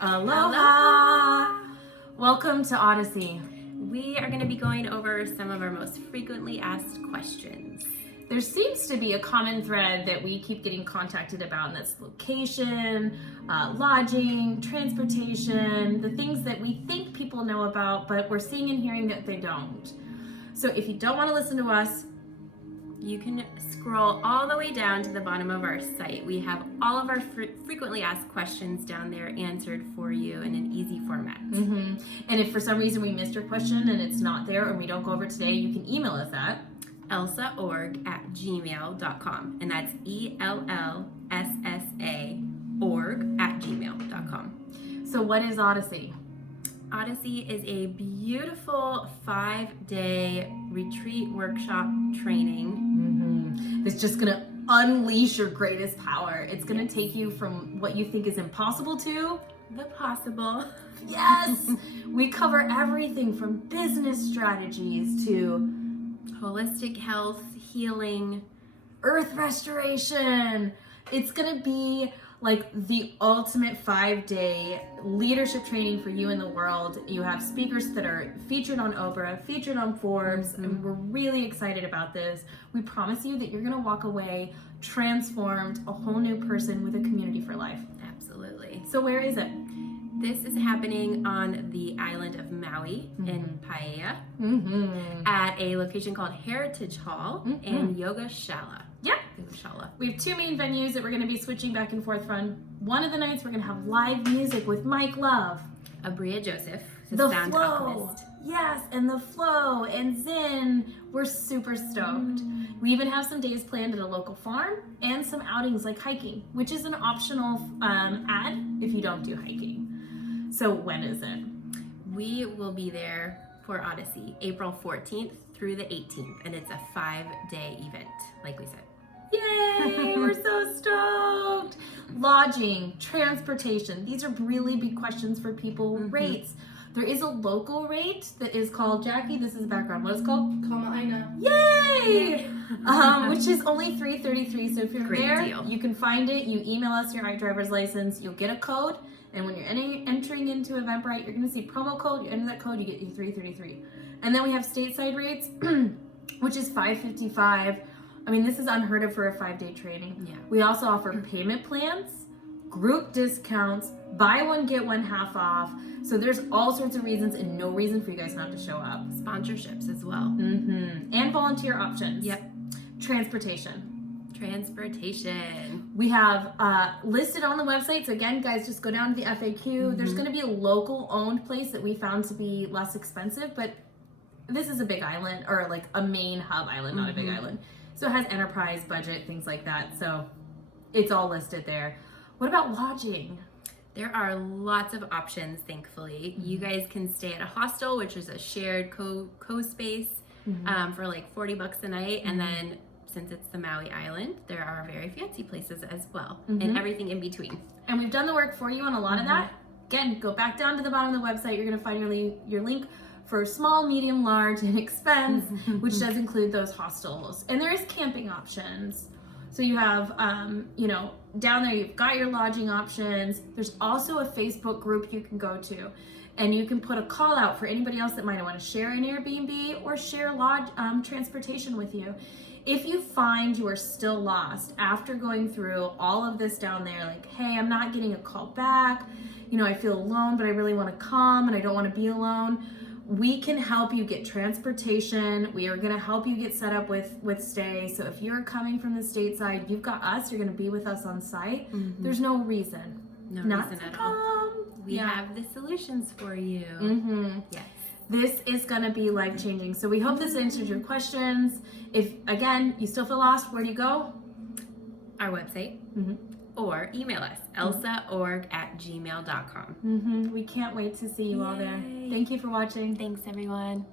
Aloha! Welcome to Odyssey. We are going to be going over some of our most frequently asked questions. There seems to be a common thread that we keep getting contacted about, and that's location, lodging, transportation, the things that we think people know about, but we're seeing and hearing that they don't. So if you don't want to listen to us, you can scroll all the way down to the bottom of our site. We have all of our frequently asked questions down there answered for you in an easy format. And if for some reason we missed your question and it's not there or we don't go over it today, you can email us at elsaorg@gmail.com, and that's ELLSSA org@gmail.com. So what is Odyssey? Odyssey is a beautiful 5-day retreat workshop training. It's just going to unleash your greatest power. It's going to take you from what you think is impossible to the possible. Yes! We cover everything from business strategies to holistic health, healing, earth restoration. It's going to be like the ultimate 5-day leadership training for you in the world. You have speakers that are featured on Oprah, featured on Forbes, and we're really excited about this. We promise you that you're going to walk away transformed, a whole new person with a community for life. Absolutely. So where is it? This is happening on the island of Maui in Paia at a location called Heritage Hall and Yoga Shala. Yeah. We have 2 main venues that we're going to be switching back and forth from. One of the nights we're going to have live music with Mike Love, Abria Joseph, the sound flow, alchemist. yes, and the flow and Zen. We're super stoked. We even have some days planned at a local farm and some outings like hiking, which is an optional ad if you don't do hiking. So when is it? We will be there for Odyssey, April 14th through the 18th, and it's a 5-day event, like we said. Yay! We're so stoked! Lodging, transportation, these are really big questions for people. Rates. There is a local rate that is called, Jackie, this is the background, what is it called? Kama'aina. Yay! Which is only $333. So if you're Great there, deal. You can find it. You email us your driver's license. You'll get a code. And when you're entering into Eventbrite, you're going to see promo code. You enter that code, you get your $333. And then we have stateside rates, which is $555. I mean, this is unheard of for a 5-day training. Yeah. We also offer payment plans, group discounts, buy one, get one half off. So there's all sorts of reasons and no reason for you guys not to show up. Sponsorships as well. And volunteer options. Yep. Transportation. We have listed on the website. So again, guys, just go down to the FAQ. There's going to be a local owned place that we found to be less expensive, but this is a big island, or like a main hub island, not a big island. So it has enterprise budget, things like that. So it's all listed there. What about lodging? There are lots of options, thankfully. You guys can stay at a hostel, which is a shared co-space for like $40 a night. And then since it's the Maui Island, there are very fancy places as well, and everything in between. And we've done the work for you on a lot of that. Again, go back down to the bottom of the website. You're going to find your link for small, medium, large, and expense, which does include those hostels. And there is camping options. So you have, down there you've got your lodging options. There's also a Facebook group you can go to, and you can put a call out for anybody else that might want to share an Airbnb or share transportation with you. If you find you are still lost after going through all of this down there, like, hey, I'm not getting a call back, I feel alone, but I really want to come and I don't want to be alone, we can help you get transportation. We are going to help you get set up with stay. So if you're coming from the stateside, you've got us, you're going to be with us on site. There's no reason. No not reason to at come. all. We have the solutions for you. Yes. This is going to be life-changing. So we hope this answers your questions. If, again, you still feel lost, where do you go? Our website. Or email us, elsaorg@gmail.com. We can't wait to see you all there. Thank you for watching. Thanks, everyone.